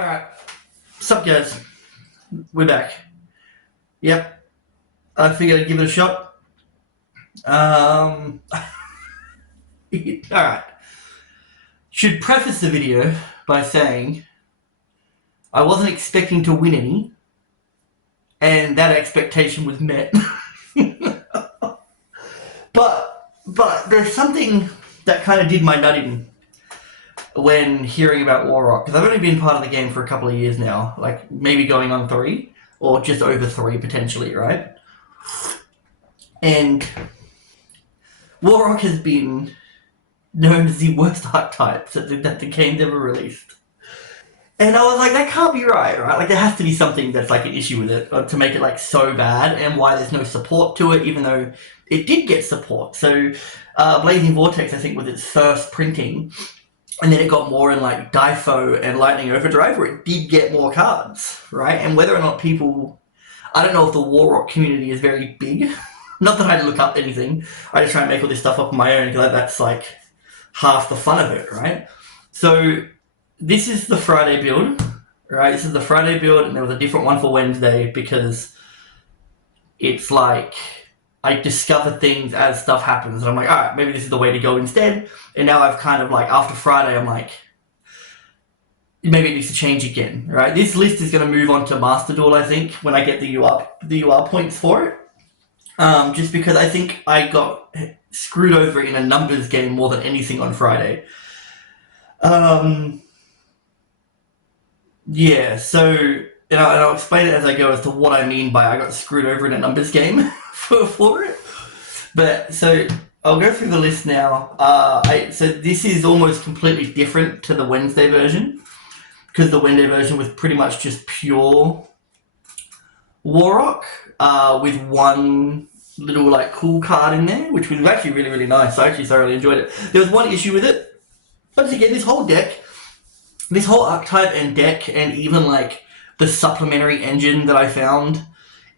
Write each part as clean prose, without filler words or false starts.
Alright. Sup, guys? We're back. Yep. I figured I'd give it a shot. Alright. Should preface the video by saying I wasn't expecting to win any, and that expectation was met. but there's something that kind of did my nutting when hearing about Warrock, because I've only been part of the game for a couple of years now, like maybe going on 3, or just over 3 potentially, right? And Warrock has been known as the worst archetype that the game's ever released. And I was like, that can't be right? Like, there has to be something that's like an issue with it to make it like so bad, and why there's no support to it, even though it did get support. So, Blazing Vortex, I think, was its first printing, and then it got more in like Difo and Lightning Overdrive, where it did get more cards, right? And whether or not people, I don't know if the Warrock community is very big. Not that I look up anything. I just try and make all this stuff up on my own, because that's like half the fun of it, right? So this is the Friday build, right? This is the Friday build, and there was a different one for Wednesday because it's like I discover things as stuff happens, and I'm like, all right, maybe this is the way to go instead. And now I've kind of like, after Friday, I'm like, maybe it needs to change again, right? This list is going to move on to Master Duel, I think, when I get the UR points for it. Just because I think I got screwed over in a numbers game more than anything on Friday. Yeah, so, and I'll explain it as I go as to what I mean by I got screwed over in a numbers game for it. But, so, I'll go through the list now. So this is almost completely different to the Wednesday version, because the Wednesday version was pretty much just pure Warrock, with one little like cool card in there, which was actually really, really nice. I actually thoroughly enjoyed it. There was one issue with it, but again, this whole deck, this whole archetype and deck, and even like the supplementary engine that I found,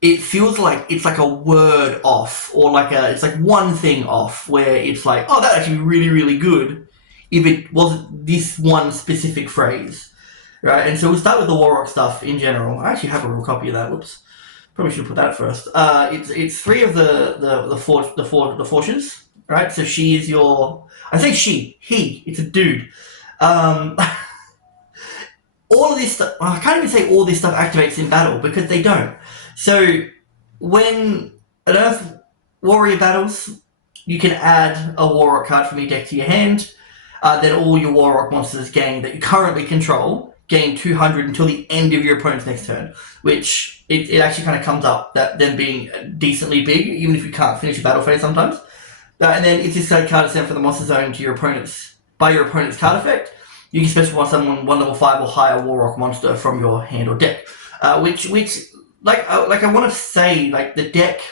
it feels like it's like a word off, or like it's like one thing off, where it's like, oh, that's actually really, really good if it wasn't this one specific phrase, right? And so we'll start with the Warrock stuff in general. I actually have a real copy of that. Whoops. Probably should put that first. It's 3 of the forces, right? So she is your. I say she, he. It's a dude. All of this stuff. I can't even say all this stuff activates in battle, because they don't. So when an Earth Warrior battles, you can add a Warrock card from your deck to your hand. Then all your Warrock monsters gain that you currently control gain 200 until the end of your opponent's next turn, which it actually kind of comes up, that them being decently big, even if you can't finish a battle phase sometimes. And then if this card is sent from the monster zone to your opponent's card effect, you can specify someone 1 level 5 or higher Warrock monster from your hand or deck. Which like I want to say, like, the deck,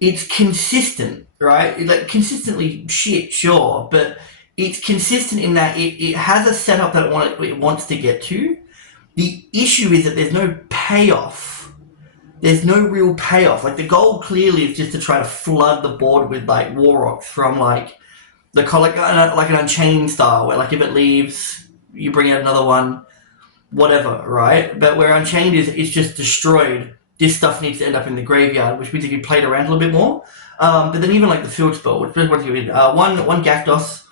it's consistent, right? Like, consistently shit, sure, but it's consistent in that it has a setup that it wants to get to. The issue is that there's no payoff. There's no real payoff. Like, the goal clearly is just to try to flood the board with like Warrocks from like like an Unchained style, where like if it leaves, you bring out another one, whatever, right? But where Unchained is just destroyed, this stuff needs to end up in the graveyard, which means if you played around a little bit more. But then even like the field spell, which is what you did, one Gakdos.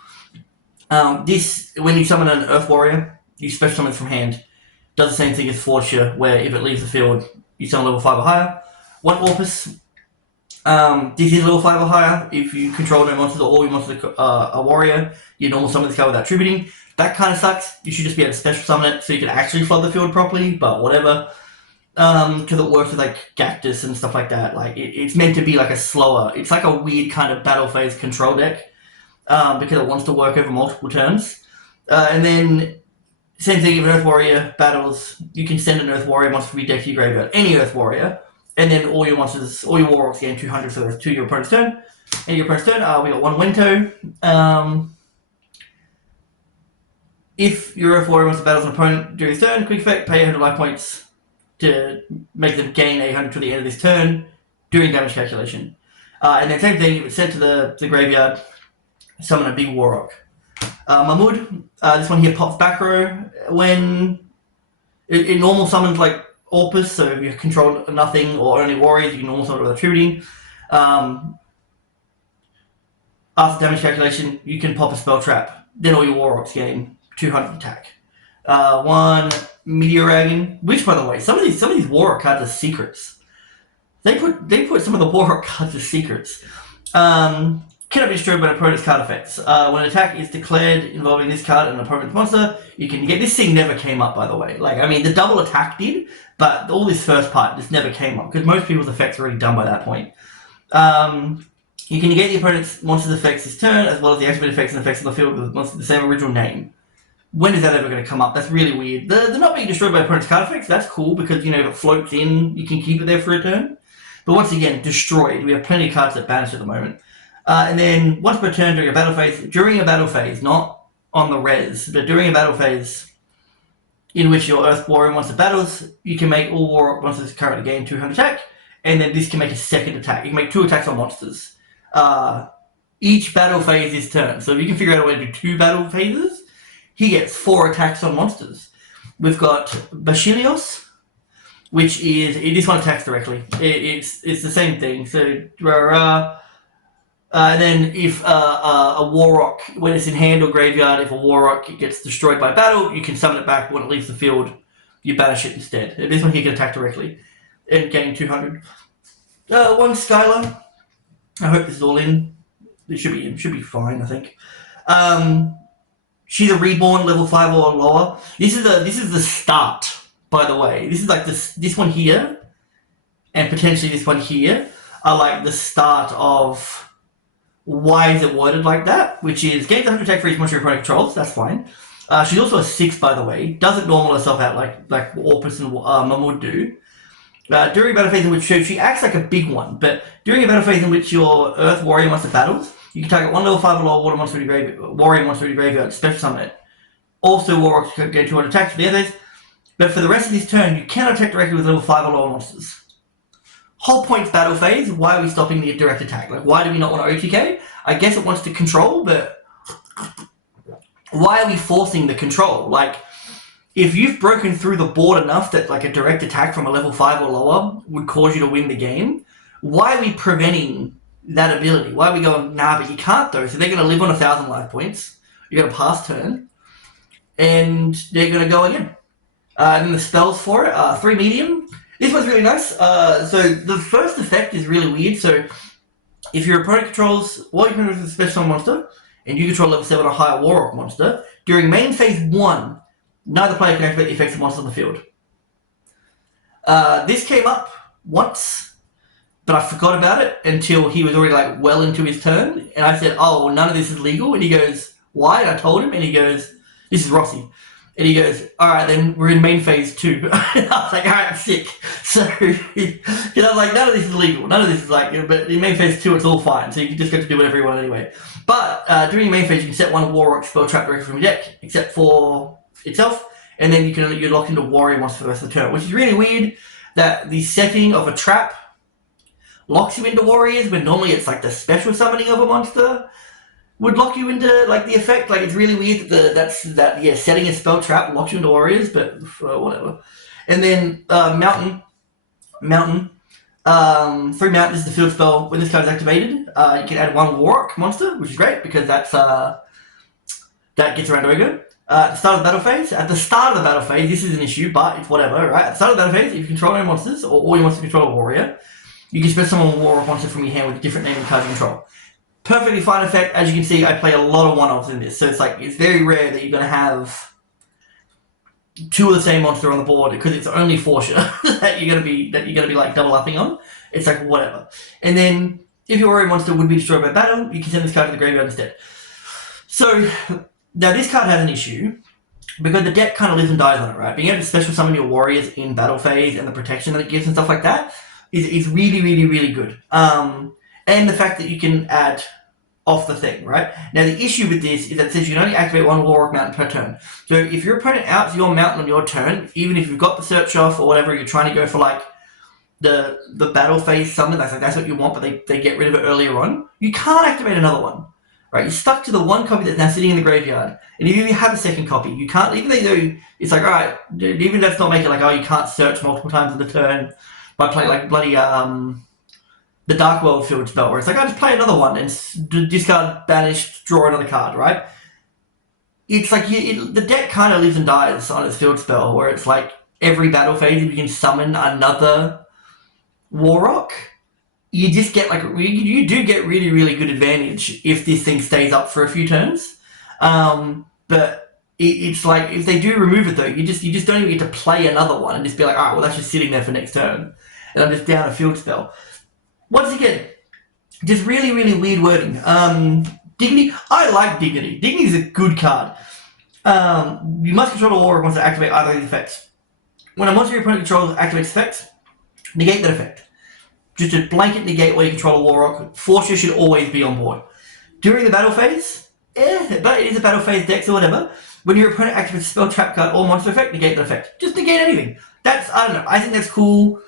This, when you summon an Earth Warrior, you special summon from hand. Does the same thing as Fortia, where if it leaves the field, you summon level 5 or higher. One Orpus. This is level 5 or higher. If you control no monsters or all your monsters are a warrior, you normal summon this card without tributing. That kind of sucks. You should just be able to special summon it so you can actually flood the field properly, but whatever. Because it works with like Gactus and stuff like that. Like it's meant to be like a slower, it's like a weird kind of battle phase control deck, because it wants to work over multiple turns. And then same thing, if an Earth Warrior battles, you can send an Earth Warrior monster from your deck to your graveyard, any Earth Warrior, and then all your monsters, all your Warrocks gain 200 for the rest to your opponent's turn. And your opponent's turn, we got one Wento. If your Earth Warrior monster battles an opponent during his turn, quick effect, pay 100 life points to make them gain 800 to the end of this turn during damage calculation. And then same thing, if it's sent to the graveyard, summon a big Warrock. Mahmud, this one here pops back row when it normal summons like Orpus, so if you control nothing or only warriors, you can normal summon with attributing. After damage calculation, you can pop a spell trap. Then all your Warlocks gain 200 attack. One Meteor Dragon, which by the way, some of these Warlock cards are secrets. They put some of the Warlock cards as secrets. Cannot be destroyed by an opponent's card effects. When an attack is declared involving this card and an opponent's monster, you can get this thing never came up by the way. Like I mean the double attack did, but all this first part just never came up because most people's effects are already done by that point. You can negate the opponent's monster's effects this turn, as well as the activated effects and effects of the field with the same original name. When is that ever going to come up? That's really weird. They're not being destroyed by opponent's card effects. That's cool because, if it floats in, you can keep it there for a turn. But once again, destroyed. We have plenty of cards that banish at the moment. And then once per turn during a battle phase, not on the res, but during a battle phase in which your Earth Warrior monster battles, you can make all Warlock monsters currently gain 200 attack, and then this can make a second attack. You can make 2 attacks on monsters. Each battle phase is turn. So if you can figure out a way to do 2 battle phases, he gets 4 attacks on monsters. We've got Basilios, which is this one attacks directly. It's the same thing. So and then if a Warlock, when it's in hand or graveyard, if a Warlock gets destroyed by battle, you can summon it back. When it leaves the field, you banish it instead. This one here can attack directly and gain 200. One Skylar. I hope this is all in. It should be in. Should be fine, I think. She's a reborn level 5 or lower. This is the start, by the way. This is like this one here, and potentially this one here are like the start of why is it worded like that, which is gains 100 attack for each monster your opponent controls. That's fine. She's also a 6, by the way. Doesn't normal herself out like Orpus and Mahmud do. During a battle phase in which she acts like a big one, but during a battle phase in which your Earth Warrior monster battles, you can target 1 level 5 or lower Warrior monster in your graveyard, special summon it. Also, Warlocks gain 200 attacks for the others, but for the rest of this turn, you cannot attack directly with level 5 or lower monsters. Whole point's battle phase. Why are we stopping the direct attack? Like, why do we not want to OTK? I guess it wants to control, but why are we forcing the control? Like, if you've broken through the board enough that like a direct attack from a level 5 or lower would cause you to win the game, why are we preventing that ability? Why are we going, nah, but you can't though, so they're going to live on 1,000 life points, you're going to pass turn, and they're going to go again. And then the spells for it, 3 medium. This one's really nice. So the first effect is really weird, so if your opponent controls a special monster, and you control level 7 or higher Warlock monster, during main phase 1, neither player can activate the effects of monsters on the field. This came up once, but I forgot about it until he was already like well into his turn, and I said, "Oh, well, none of this is legal." And he goes, "Why?" And I told him, and he goes, "This is Rossi." And he goes, "All right, then we're in main phase 2." And I was like, "All right, sick." So, like, none of this is legal. None of this is like, but in main phase 2, it's all fine. So you just get to do whatever you want anyway. But during main phase, you can set 1 Warlock spell trap directly from your deck, except for itself, and then you're locked into Warrior monster for the rest of the turn, which is really weird that the setting of a trap locks you into Warriors when normally it's like the special summoning of a monster would lock you into like the effect. Like it's really weird that setting a spell trap locks you into Warriors, but whatever. And then Mountain. 3 Mountain is the field spell. When this card is activated, you can add 1 Warlock monster, which is great because that gets around Ogre. At the start of the battle phase, this is an issue, but it's whatever, right? At the start of the battle phase, if you control any monsters, or all you want to control a warrior, you can spend summon a Warlock monster from your hand with a different name and card you control. Perfectly fine effect. As you can see, I play a lot of one-offs in this, so it's very rare that you're going to have 2 of the same monster on the board because it's only Forsha that you're going to be like double upping on. It's like whatever. And then if your warrior monster would be destroyed by battle, you can send this card to the graveyard instead. So now this card has an issue because the deck kind of lives and dies on it, right? Being able to special summon your warriors in battle phase and the protection that it gives and stuff like that is really, really, really good. And the fact that you can add off the thing, right? Now the issue with this is that it says you can only activate 1 Warlock Mountain per turn. So if your opponent outs your mountain on your turn, even if you've got the search off or whatever, you're trying to go for like the battle phase summon, that's what you want, but they get rid of it earlier on, you can't activate another one. right? You're stuck to the one copy that's now sitting in the graveyard. And if you have a second copy, you can't, even though it's like, all right, even let's not make it like, oh, you can't search multiple times in the turn by playing like bloody the Dark World field spell, where it's like, I just play another one and discard, banish, draw another card, right? It's like the deck kind of lives and dies on its field spell, where it's like every battle phase, if you can summon another Warrock, you just get like you do get really really good advantage if this thing stays up for a few turns. But it's like if they do remove it though, you just don't even get to play another one and just be like, all right, well that's just sitting there for next turn, and I'm just down a field spell. Once again, just really really weird wording. Dignity, I like Dignity. Dignity is a good card. You must control a Warrock once to activate either of these effects. When a monster your opponent controls activates effects, negate that effect. Just a blanket negate while you control a Warrock. Forcer should always be on board. During the battle phase, but it is a battle phase dex or whatever, when your opponent activates a spell, trap card, or monster effect, negate that effect. Just negate anything. I don't know, I think that's cool.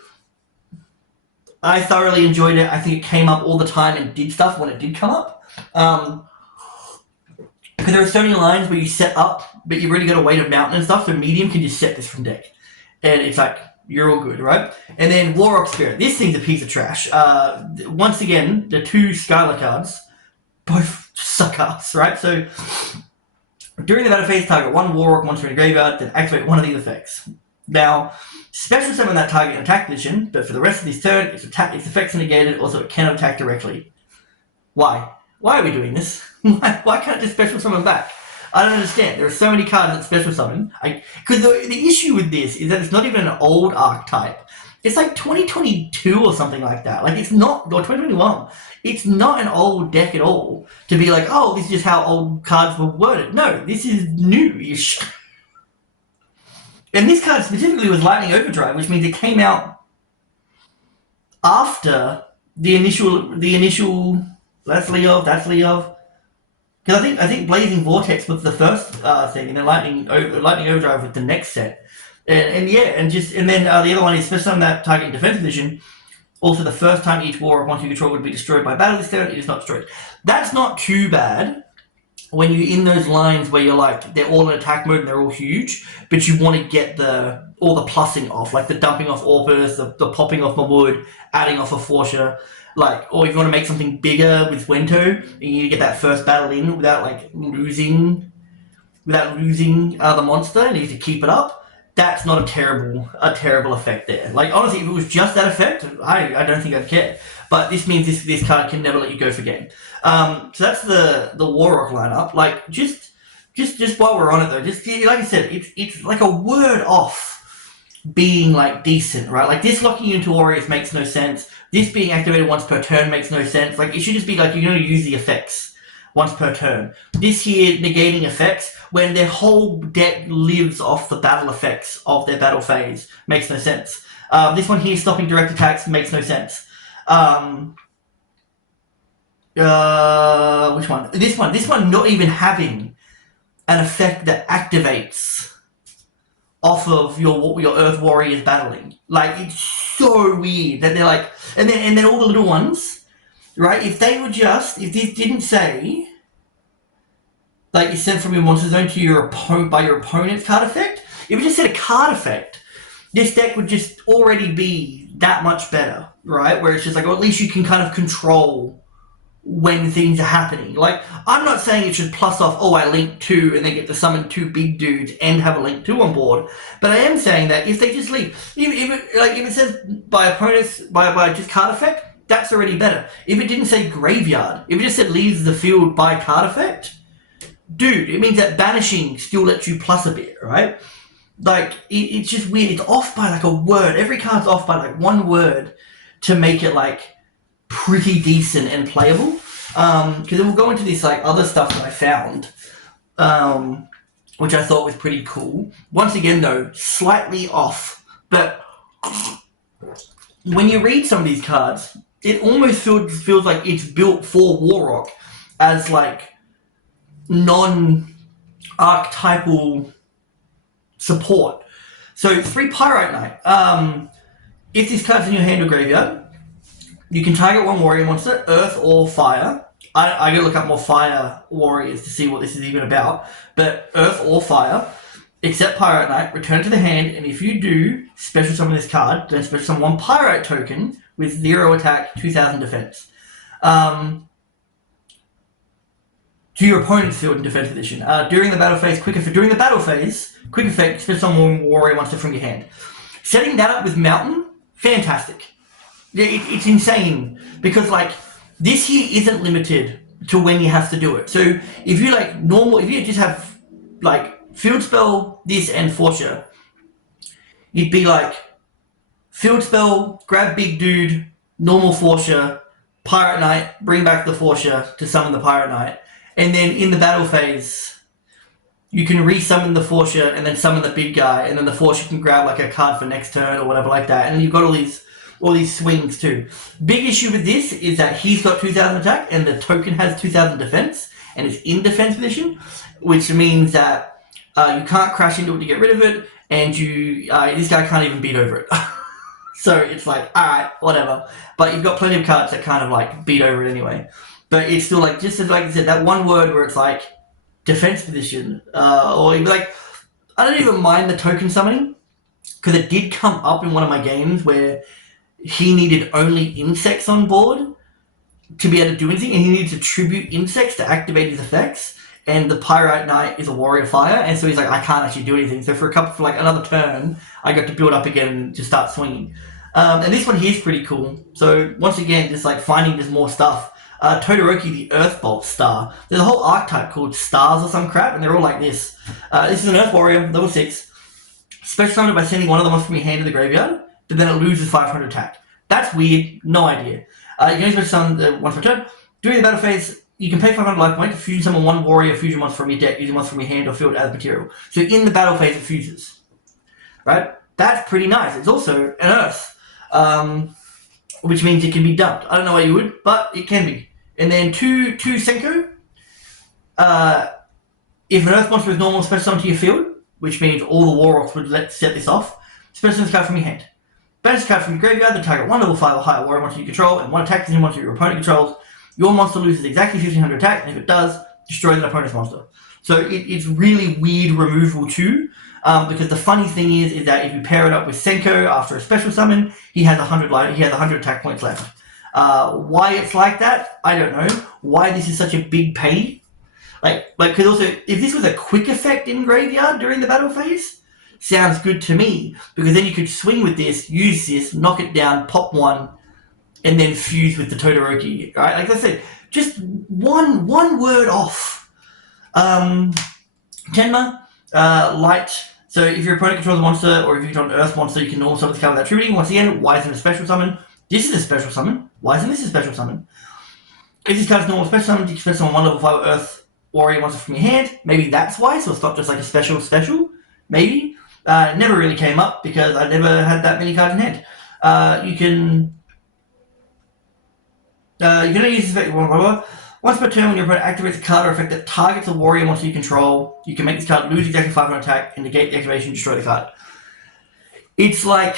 I thoroughly enjoyed it. I think it came up all the time and did stuff when it did come up. Because there are so many lines where you set up, but you've really got to wait a mountain and stuff, so medium can just set this from deck. And it's like, you're all good, right? And then Warrock Spirit. This thing's a piece of trash. Once again, the two Skylar cards both suck ass, right? So, during the battle phase, target one Warrock monster in the graveyard, then activate one of these effects. Now, special summon that target in attack position, but for the rest of this turn, its effects are negated, also it cannot attack directly. Why? Why are we doing this? Why can't I just special summon back? I don't understand. There are so many cards that special summon. Because the issue with this is that it's not even an old archetype. It's like 2022 or something like that. Like, it's not, or 2021. It's not an old deck at all to be like, oh, this is just how old cards were worded. No, this is new-ish. And this card specifically was Lightning Overdrive, which means it came out after the initial that's Leov. Because I think Blazing Vortex was the first thing, and then Lightning Overdrive was the next set, and then the other one is special summon that target in defense position. Also, the first time each war of one you control would be destroyed by battle this turn, it is not destroyed. That's not too bad when you're in those lines where you're like they're all in attack mode and they're all huge, but you want to get all the plussing off, like the dumping off Orpus, the popping off my wood, adding off a Forsha. Like, or if you want to make something bigger with Wento, you need to get that first battle in without losing the monster, and you need to keep it up. That's not a terrible effect there. Like, honestly, if it was just that effect, I don't think I'd care. But this means this card can never let you go for game. So that's the Warrock lineup. Like, just while we're on it though, just like I said, it's like a word off being like decent, right? Like, this locking you into Warriors makes no sense. This being activated once per turn makes no sense. Like, it should just be like you're going to use the effects once per turn. This here negating effects when their whole deck lives off the battle effects of their battle phase makes no sense. This one here stopping direct attacks makes no sense. Which one? This one not even having an effect that activates off of your Earth Warriors battling. Like, it's so weird that they're like, and then all the little ones, right? If this didn't say, like, you sent from your monster zone to your opponent by your opponent's card effect, if it just said a card effect, this deck would just already be that much better, right? Where it's just like, well, at least you can kind of control when things are happening. Like, I'm not saying it should plus off, I link 2 and they get to summon 2 big dudes and have a link 2 on board, but I am saying that if they just leave, if it says by opponents, by just card effect, that's already better. If it didn't say graveyard, if it just said leaves the field by card effect, dude, it means that banishing still lets you plus a bit, right? Like, it's just weird. It's off by like a word. Every card's off by like one word to make it like pretty decent and playable. Because then we'll go into this like other stuff that I found, which I thought was pretty cool. Once again though, slightly off, but when you read some of these cards, it almost feels like it's built for Warrock as like non-archetypal support. So 3 Pyrite Knight. If this card's in your hand or graveyard, you can target one warrior monster, earth or fire, I gotta look up more fire warriors to see what this is even about. But earth or fire, except Pyrite Knight, return it to the hand, and if you do, special summon this card, then special summon one Pyrite token with 0 attack, 2000 defense. To your opponent's field in defense position. During the battle phase, quick effect, special summon one warrior monster from your hand. Setting that up with Mountain, fantastic. It's insane because like this here isn't limited to when you have to do it. So if you if you just have like field spell this and Forcia, you'd be like field spell, grab big dude, normal Forcia, Pirate Knight, bring back the Forcia to summon the Pirate Knight, and then in the battle phase you can resummon the Forcia and then summon the big guy, and then the Forcia can grab like a card for next turn or whatever like that, and you've got all these swings too. Big issue with this is that he's got 2000 attack and the token has 2000 defense and is in defense position, which means that you can't crash into it to get rid of it, and this guy can't even beat over it. So it's like, alright, whatever. But you've got plenty of cards that kind of like beat over it anyway. But it's still like, just as like I said, that one word where it's like defense position, or you'd be like, I don't even mind the token summoning, because it did come up in one of my games where he needed only insects on board to be able to do anything, and he needed to tribute insects to activate his effects, and the Pyrite Knight is a warrior fire, and so he's like, I can't actually do anything. So for like another turn, I got to build up again and just start swinging. And this one here is pretty cool. So once again, just like finding just more stuff. Todoroki, the Earthbolt star. There's a whole archetype called stars or some crap, and they're all like this. This is an Earth Warrior, level 6. Special summoned by sending one of them off from your hand to the graveyard, but then it loses 500 attack. That's weird, no idea. You can only special summon once per turn. During the battle phase, you can pay 500 life points to fusion summon one warrior fusion monster from your deck using monster from your hand or field as material. So in the battle phase, it fuses. Right? That's pretty nice. It's also an Earth, which means it can be dumped. I don't know why you would, but it can be. And then two Senko. If an Earth monster is normal, special summon to your field, which means all the Warlocks would set this off, special summon this card from your hand. Banish card from your graveyard, the target 1 level 5 or higher warrior monster you control, and 1 attack is monster your opponent controls. Your monster loses exactly 1500 attack, and if it does, destroy that opponent's monster. So it's really weird removal too, because the funny thing is that if you pair it up with Senko after a special summon, he has 100 attack points left. Why it's like that, I don't know. Why this is such a big pain. Because also, if this was a quick effect in graveyard during the battle phase, sounds good to me, because then you could swing with this, use this, knock it down, pop one, and then fuse with the Todoroki, right? Like I said, just one word off. Tenma, light. So if your opponent controls a monster, or if you control an earth monster, you can normal summon this card without tributing. Once again, why isn't it a special summon? This is a special summon. Why isn't this a special summon? If this card's normal special summon, you can special summon 1 level 5 earth warrior monster from your hand. Maybe that's why, so it's not just like a special. Maybe. Never really came up because I never had that many cards in hand. You can only use this effect once per turn when your opponent activates a card or effect that targets a warrior monster you control. You can make this card lose exactly 500 attack and negate the activation and destroy the card. It's like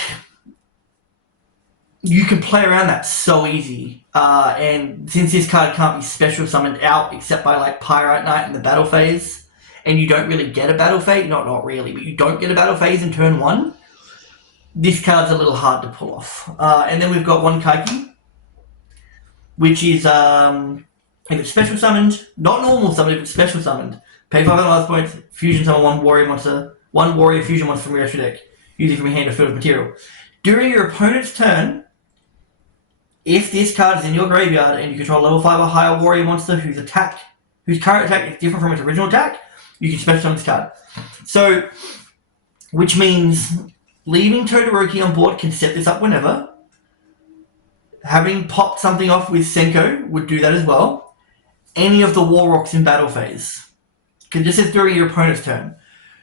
you can play around that so easy. And since this card can't be special summoned out except by like Pyrite Knight in the battle phase, and you don't really get a battle phase, not really, but you don't get a battle phase in turn 1, this card's a little hard to pull off. And then we've got one Kaiki, which is, if it's special summoned, not normal summoned, if it's special summoned, pay 500 life points, fusion summon one warrior fusion monster from your extra deck, using from your hand or field of material. During your opponent's turn, if this card is in your graveyard and you control level 5 or higher warrior monster whose current attack is different from its original attack, you can special summon this card. So, which means leaving Todoroki on board can set this up whenever. Having popped something off with Senko would do that as well. Any of the Warlocks in battle phase. Because this is during your opponent's turn.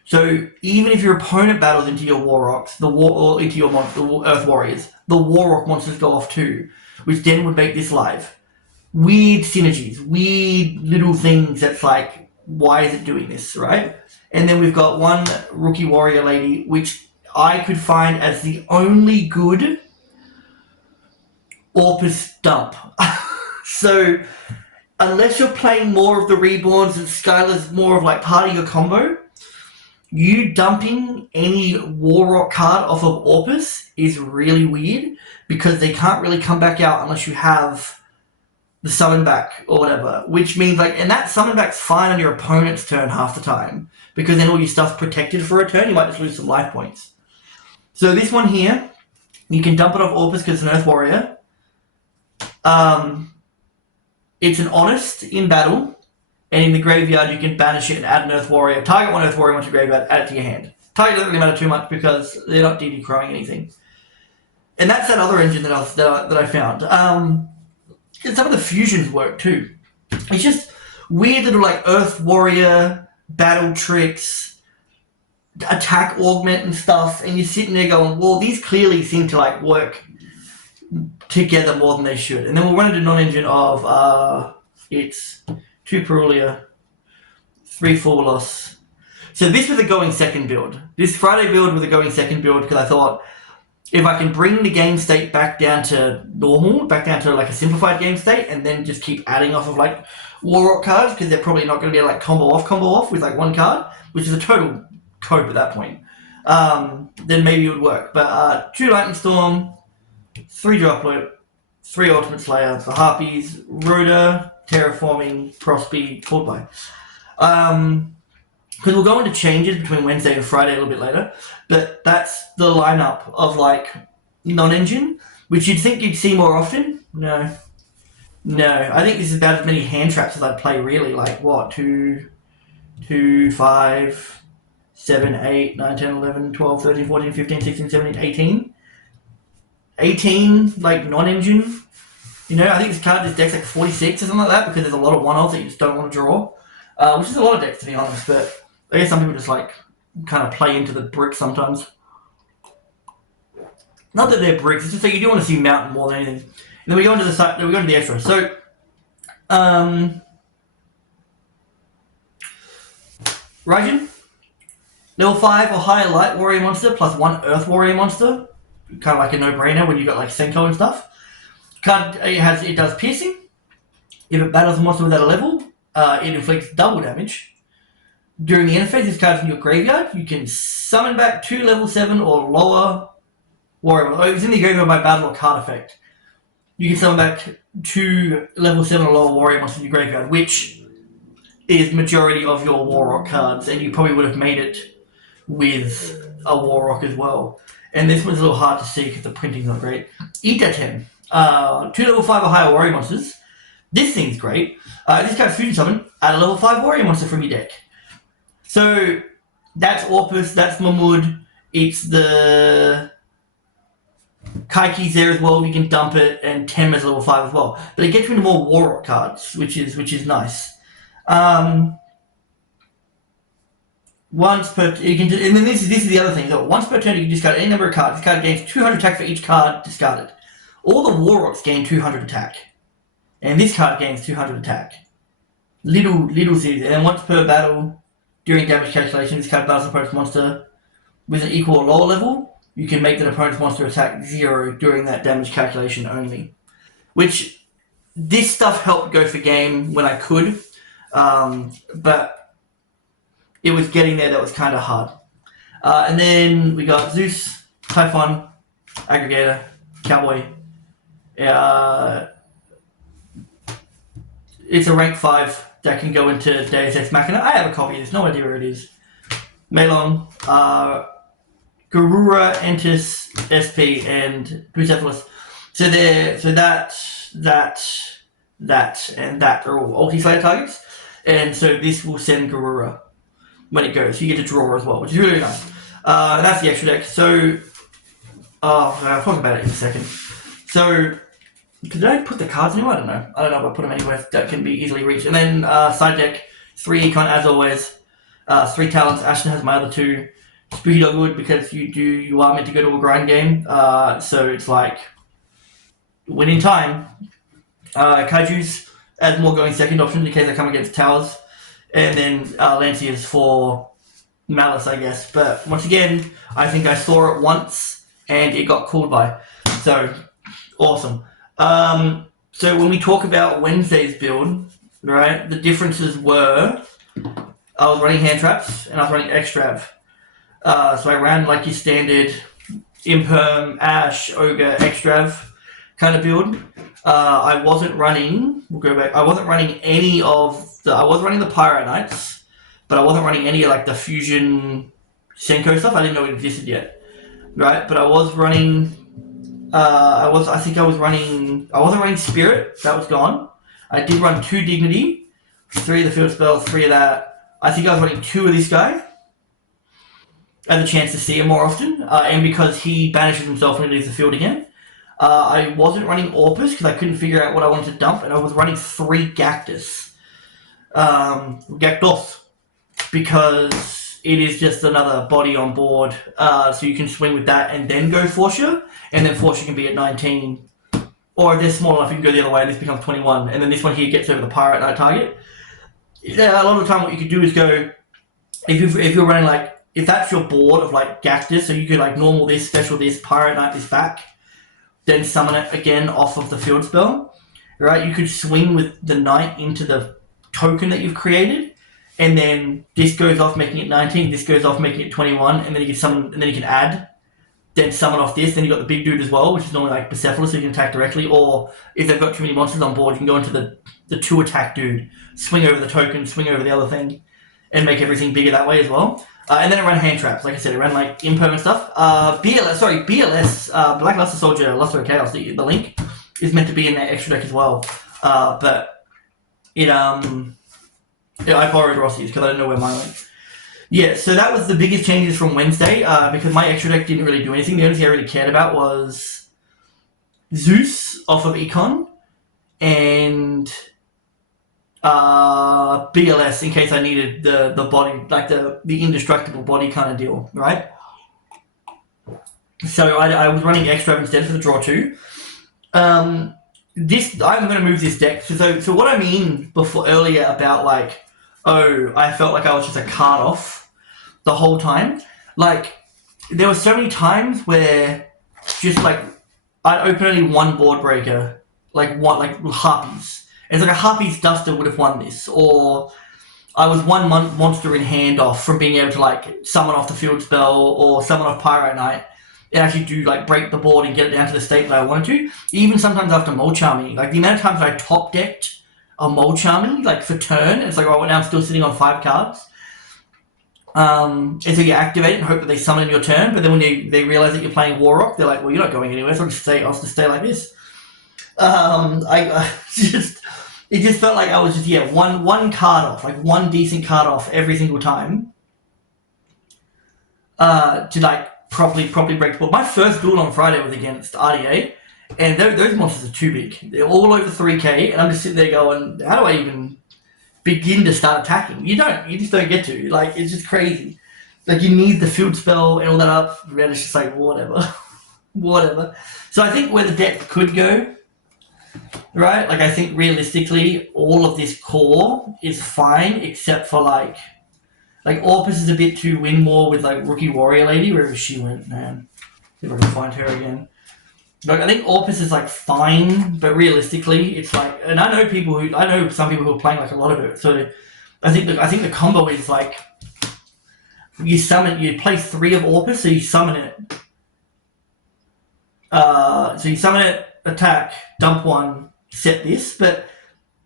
So even if your opponent battles into your Warlocks, or into your Earth Warriors, the Warlock monsters go off too, which then would make this live. Weird synergies, weird little things that's like, why is it doing this, right? And then we've got one Rookie Warrior Lady, which I could find as the only good Orpus dump. So, unless you're playing more of the Reborns and Skylar's more of like part of your combo, you dumping any Warrock card off of Orpus is really weird because they can't really come back out unless you have the summon back or whatever, which means like, and that summon back's fine on your opponent's turn half the time because then all your stuff's protected for a turn. You might just lose some life points. So this one here, you can dump it off Orpus because it's an Earth Warrior. It's an Honest in battle, and in the graveyard you can banish it and add an Earth Warrior. Target one Earth Warrior onto your graveyard, add it to your hand. Target doesn't really matter too much because they're not DD crowing anything. And that's that other engine that I found. And some of the fusions work too. It's just weird little like Earth Warrior, battle tricks, attack augment and stuff, and you're sitting there going, well, these clearly seem to like work together more than they should. And then we'll run into non-engine of it's 2 Perulia, 3 Forlos. So this was a going second build. This Friday build was a going second build because I thought if I can bring the game state back down to normal, back down to like a simplified game state, and then just keep adding off of like Warrock cards because they're probably not going to be like combo off with like one card, which is a total cope at that point, then maybe it would work. But 2 Lightning Storm, 3 Droplet, 3 Ultimate Slayer, the Harpies, Rhoda, Terraforming, Prosby, called by. Because we'll go into changes between Wednesday and Friday a little bit later, but that's the lineup of like non-engine, which you'd think you'd see more often. No. I think this is about as many hand traps as I'd play really. Like what, 2, 5, 7, 8, 9, 10, 11, 12, 13, 14, 15, 16, 17, 18. 18 like non-engine. You know, I think this deck's like 46 or something like that because there's a lot of one-offs that you just don't want to draw, which is a lot of decks to be honest, but I guess some people just like kind of play into the bricks sometimes. Not that they're bricks, it's just that you do want to see mountain more than anything. And then we go into the extra. So, Raijin, level 5 or higher light warrior monster plus 1 earth warrior monster. Kind of like a no-brainer when you got like Senko and stuff. Card it does piercing. If it battles a monster without a level, it inflicts double damage. During the end phase, this card's in your graveyard. You can summon back 2 level 7 or lower warrior. Oh, it's in the graveyard by battle or card effect. You can summon back 2 level 7 or lower warrior monsters in your graveyard, which is majority of your Warrock cards, and you probably would have made it with a Warrock as well. And this one's a little hard to see because the printing's not great. Itatem. 2 level 5 or higher warrior monsters. This thing's great. This card's fusion summon. Add a level 5 warrior monster from your deck. So that's Orpus, that's Mahmud. It's the Kaiki's there as well. You can dump it, and Tem is level 5 as well. But it gets you into more Warrock cards, which is nice. Once per you can, and then this is the other thing. So once per turn, you can discard any number of cards. This card gains 200 attack for each card discarded. All the Warrocks gain 200 attack, and this card gains 200 attack. Little cities, and then once per battle during damage calculation, this card battles the opponent's monster with an equal or lower level. You can make that opponent's monster attack 0 during that damage calculation only. Which this stuff helped go for game when I could, but it was getting there that was kind of hard. And then we got Zeus, Typhon, Aggregator, Cowboy. It's a rank 5 that can go into Deus Ex Machina. I have a copy of this, no idea where it is. Melon, Garura, Entis, SP, and Bucephalus. So that, and that are all ulti-slayer targets. And so this will send Garura when it goes. You get to draw as well, which is really nice. And that's the extra deck. So, I'll talk about it in a second. So, did I put the cards anywhere? I don't know if I put them anywhere that can be easily reached. And then side deck, 3 Econ as always, 3 Talents. Ashton has my other 2. Spooky Dogwood because you are meant to go to a grind game. So it's like winning time. Kaiju's as more going second option in case I come against towers. And then Lanciers for Malice, I guess. But once again, I think I saw it once and it got called by. So, awesome. So when we talk about Wednesday's build, right? The differences were I was running hand traps and I was running Extrav. So I ran like your standard Imperm, Ash, Ogre, Extrav kind of build. I wasn't running. We'll go back. I wasn't running any of the. I was running the Pirate Knights, but I wasn't running any of like the Fusion Senko stuff. I didn't know it existed yet, right? But I was running. I think I was running. I wasn't running Spirit. That was gone. I did run 2 Dignity, 3 of the Field Spell, 3 of that. I think I was running 2 of this guy. I had the chance to see him more often, and because he banishes himself when he leaves the field again. I wasn't running Orpus because I couldn't figure out what I wanted to dump, and I was running 3 Gactus. Gactos, because it is just another body on board, so you can swing with that and then go Forsha, and then Forsha can be at 19. Or if they're small enough, you can go the other way, and this becomes 21, and then this one here gets over the Pirate Knight target. Yeah, a lot of the time what you could do is go, if you're running like, if that's your board of like Gactus, so you could like normal this, special this, Pirate Knight this back, then summon it again off of the field spell, right? You could swing with the Knight into the token that you've created, and then this goes off making it 19, this goes off making it 21, and then you can summon, and then you can add, then summon off this, then you've got the big dude as well, which is normally like Persephone, so you can attack directly, or if they've got too many monsters on board, you can go into the 2 attack dude, swing over the token, swing over the other thing, and make everything bigger that way as well. And then it ran hand traps, like I said, it ran like impermanent stuff. BLS, Black Luster Soldier, Luster of Chaos, the link is meant to be in that extra deck as well. But it, I borrowed Rossi's because I didn't know where mine went. Yeah, so that was the biggest changes from Wednesday, because my extra deck didn't really do anything. The only thing I really cared about was Zeus off of Econ and BLS in case I needed the body, like the indestructible body kind of deal, right? So I was running Extra instead for the draw 2. I'm going to move this deck. So what I mean earlier about like, oh, I felt like I was just a card off the whole time. Like, there were so many times where just like I'd open only one board breaker, like Harpies. It's like a Harpies Duster would have won this, or I was one monster in hand off from being able to like summon off the field spell or summon off Pirate Knight and actually do like break the board and get it down to the state that I wanted to. Even sometimes after Mole Charming, like the amount of times I top decked a Mole Charming like for turn, it's like, oh, now I'm still sitting on 5 cards. And so you activate and hope that they summon in your turn, but then when they realize that you're playing War Rock, they're like, well, you're not going anywhere, so I'll just stay like this. It just felt like I was just one card off, like one decent card off every single time, to like properly break the board. My first duel on Friday was against RDA, and those monsters are too big. They're all over 3k, and I'm just sitting there going, how do I even begin to start attacking? You just don't get to. Like, it's just crazy. Like, you need the field spell and all that up, and it's just like, whatever. Whatever. So I think where the deck could go, right? Like, I think realistically, all of this core is fine, except for like Orpus is a bit too win more with like Rookie Warrior Lady, wherever she went, man. See if I can find her again. Like, I think Orpus is like fine, but realistically, it's like, and I know some people who are playing like a lot of it. So I think the combo is like you play 3 of Orpus, so you summon it. So you summon it, attack, dump 1, set this, but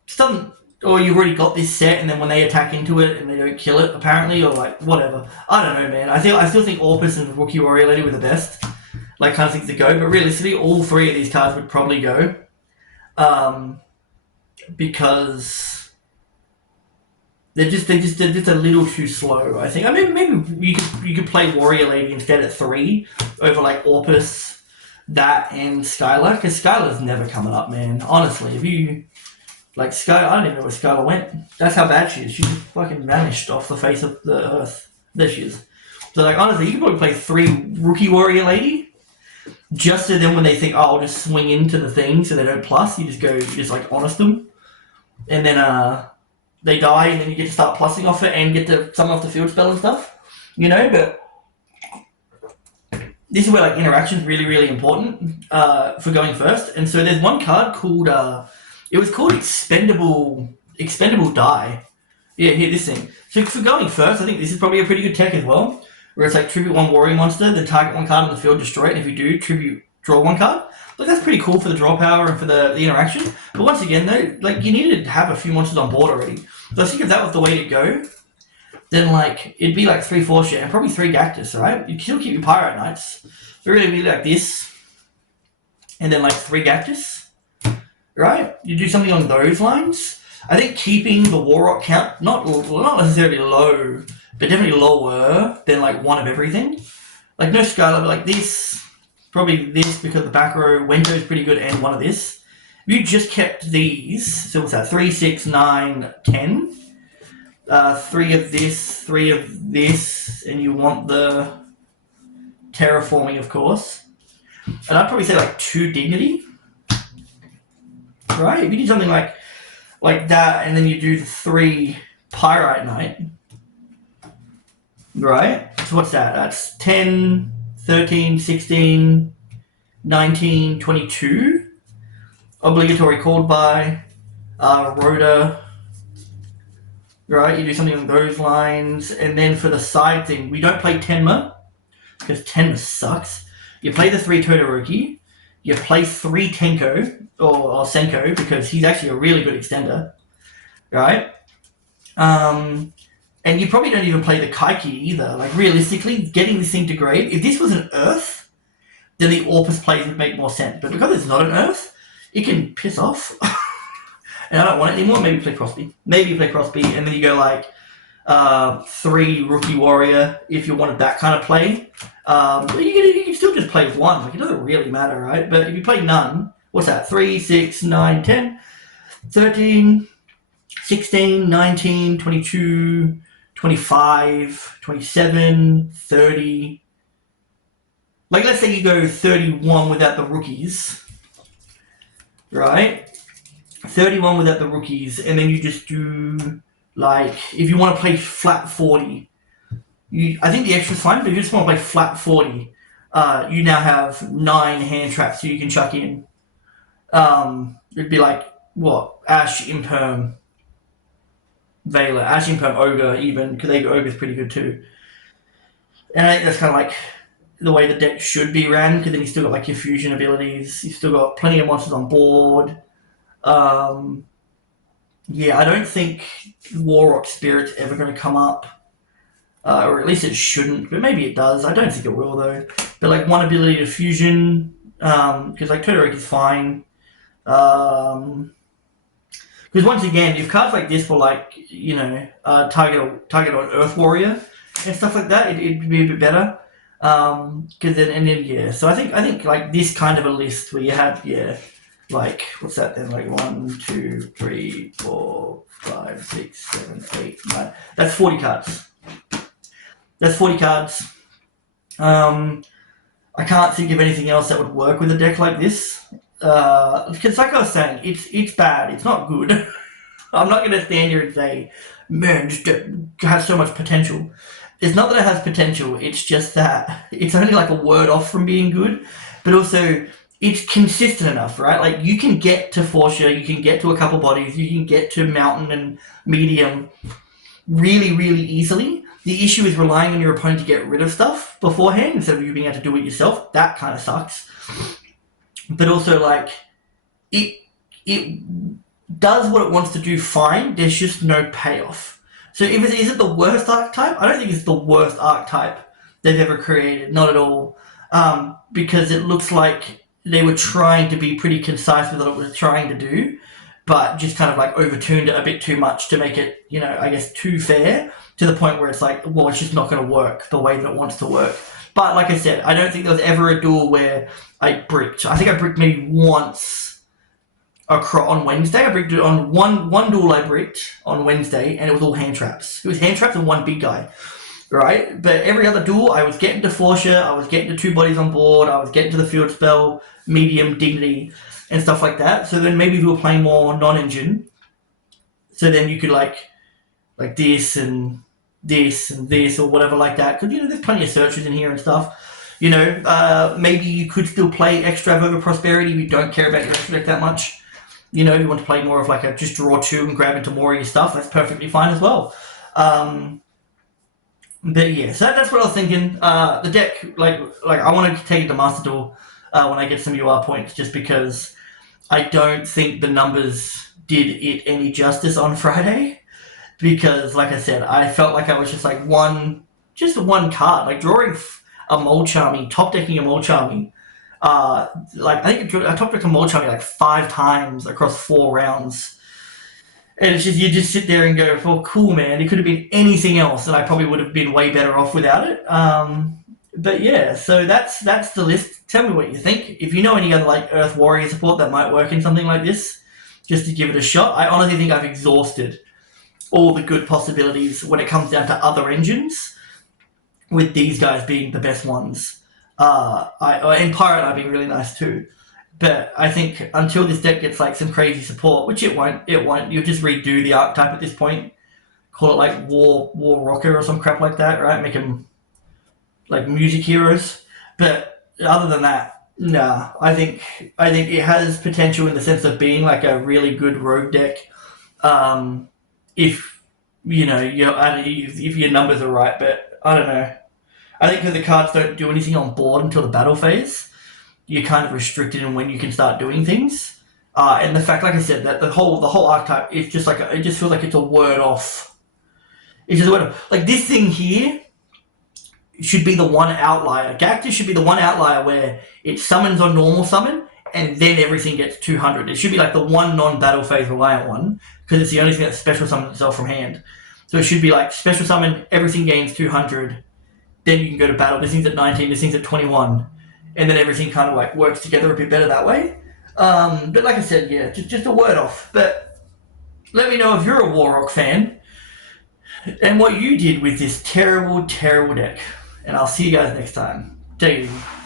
it doesn't. Or you've already got this set, and then when they attack into it and they don't kill it, apparently, or like whatever. I don't know, man. I still think Orpus and Rookie Warrior Lady were the best, like kind of things to go. But realistically, all 3 of these cards would probably go, because they're just a little too slow. I think. I mean, maybe you could play Warrior Lady instead at 3 over like Orpus, that and Skylar, because Skylar's never coming up, man. Honestly, if you like Skylar, I don't even know where Skylar went. That's how bad she is. She just fucking vanished off the face of the earth. There she is. So like, honestly, you could probably play 3 Rookie Warrior Lady, just so then when they think, oh, I'll just swing into the thing so they don't plus, you just like honest them, and then they die, and then you get to start plussing off it and get to summon off the field spell and stuff, you know. But this is where like interaction is really, really important for going first. And so there's one card called it was called Expendable expendable die. Yeah, here, this thing. So for going first, I think this is probably a pretty good tech as well, where it's like tribute one warrior monster, then target one card on the field, destroy it, and if you do, tribute draw one card. Like, that's pretty cool for the draw power and for the interaction. But once again, though, like, you needed to have a few monsters on board already. So I think if that was the way to go, then, like, it'd be like 3 Force Share and probably 3 Gactus, right? You'd still keep your Pyrite Knights. It really be like this, and then, like, 3 Gactus, right? You do something on those lines. I think keeping the Warrock count, not necessarily low, but definitely lower than, like, one of everything. Like, no Skylar, but like this, probably this because the back row, Wento's pretty good, and one of this. If you just kept these, so what's that, 3, 6, 9, 10, 3 of this, 3 of this, and you want the terraforming, of course. And I'd probably say like 2 dignity, right? If you do something like that, and then you do the 3 Pyrite Knight, right? So what's that? That's 10, 13, 16, 19, 22. Obligatory called by Rhoda. Right, you do something on those lines. And then for the side thing, we don't play Tenma, because Tenma sucks. You play the 3 Todoroki. You play 3 Tenko, or Senko, because he's actually a really good extender. Right? And you probably don't even play the Kaiki either. Like, realistically, getting this thing to grade, if this was an Earth, then the Orpus plays would make more sense. But because it's not an Earth, it can piss off. And I don't want it anymore. Maybe play Crosby. And then you go like 3 Rookie Warrior if you wanted that kind of play. You can still just play 1. Like, it doesn't really matter, right? But if you play none, what's that? 3, 6, 9, 10, 13, 16, 19, 22, 25, 27, 30. Like, let's say you go 31 without the rookies, right? 31 without the rookies, and then you just do, like, if you want to play flat 40, I think the extra's fine, but if you just want to play flat 40, you now have 9 hand traps so you can chuck in. It'd be like, what? Ash, Imperm, Veiler, Ash, Imperm, Ogre, even, because Ogre's pretty good too. And I think that's kind of like the way the deck should be ran, because then you still got like your fusion abilities, you've still got plenty of monsters on board. Yeah, I don't think Warrock Spirit's ever going to come up, or at least it shouldn't, but maybe it does. I don't think it will though. But like 1 ability to fusion, because like Todoroki's fine. Because once again, if cards like this were like, you know, target on Earth Warrior and stuff like that, it'd be a bit better. Because then yeah. So I think like this kind of a list where you have like, what's that then? Like 1, 2, 3, 4, 5, 6, 7, 8, 9. That's 40 cards. I can't think of anything else that would work with a deck like this. Because like I was saying, it's bad. It's not good. I'm not going to stand here and say, man, this deck has so much potential. It's not that it has potential. It's just that it's only like a word off from being good. But also, it's consistent enough, right? Like, you can get to Forcia, you can get to a couple bodies, you can get to Mountain and Medium really, really easily. The issue is relying on your opponent to get rid of stuff beforehand instead of you being able to do it yourself. That kind of sucks. But also, like, it does what it wants to do fine, there's just no payoff. So is it the worst archetype? I don't think it's the worst archetype they've ever created, not at all. Because it looks like they were trying to be pretty concise with what it was trying to do, but just kind of like overtuned it a bit too much to make it, you know, I guess too fair, to the point where it's like, well, it's just not going to work the way that it wants to work. But like I said, I don't think there was ever a duel where I bricked. I think I bricked maybe once on Wednesday. I bricked it on one duel I bricked on Wednesday, and it was all hand traps. It was hand traps and 1 big guy. Right? But every other duel, I was getting to Forcia, I was getting to 2 bodies on board, I was getting to the field spell, medium, dignity, and stuff like that. So then maybe if you were playing more non-engine, so then you could like this and this and this or whatever like that. Because, you know, there's plenty of searches in here and stuff. You know, maybe you could still play Extrav over Prosperity if you don't care about your extra deck that much. You want to play more of like a just draw two and grab into more of your stuff, that's perfectly fine as well. Um, but yeah, so that's what I was thinking. The deck, like I want to take it to Master Duel when I get some UR points, just because I don't think the numbers did it any justice on Friday. Because, like I said, I felt like I was just like just one card, like drawing a Mole Charming, top decking a Mole Charming. Like I think I top decked a Mole Charming like 5 times across 4 rounds, and it's just you just sit there and go, "Well, cool, man. It could have been anything else, and I probably would have been way better off without it." But yeah, so that's the list. Tell me what you think. If you know any other like Earth Warrior support that might work in something like this, just to give it a shot. I honestly think I've exhausted all the good possibilities when it comes down to other engines, with these guys being the best ones. And Pirate Eye being really nice too. But I think until this deck gets like some crazy support, which it won't. You'll just redo the archetype at this point. Call it like War Rocker or some crap like that, right? Make them like music heroes. But other than that, nah. I think it has potential in the sense of being like a really good rogue deck. Um, if if your numbers are right, but I don't know. I think because the cards don't do anything on board until the battle phase, you're kind of restricted in when you can start doing things. And the fact, like I said, that the whole archetype is just like it just feels like it's a word off. It's just a word off. Like this thing here should be the one outlier. Gactus should be the one outlier where it summons on normal summon and then everything gets 200. It should be like the one non-battle phase reliant one because it's the only thing that special summons itself from hand. So it should be like special summon, everything gains 200, then you can go to battle. This thing's at 19, this thing's at 21, and then everything kind of like works together a bit better that way. But like I said, yeah, just a word off. But let me know if you're a Warrock fan and what you did with this terrible, terrible deck. And I'll see you guys next time. Take it easy.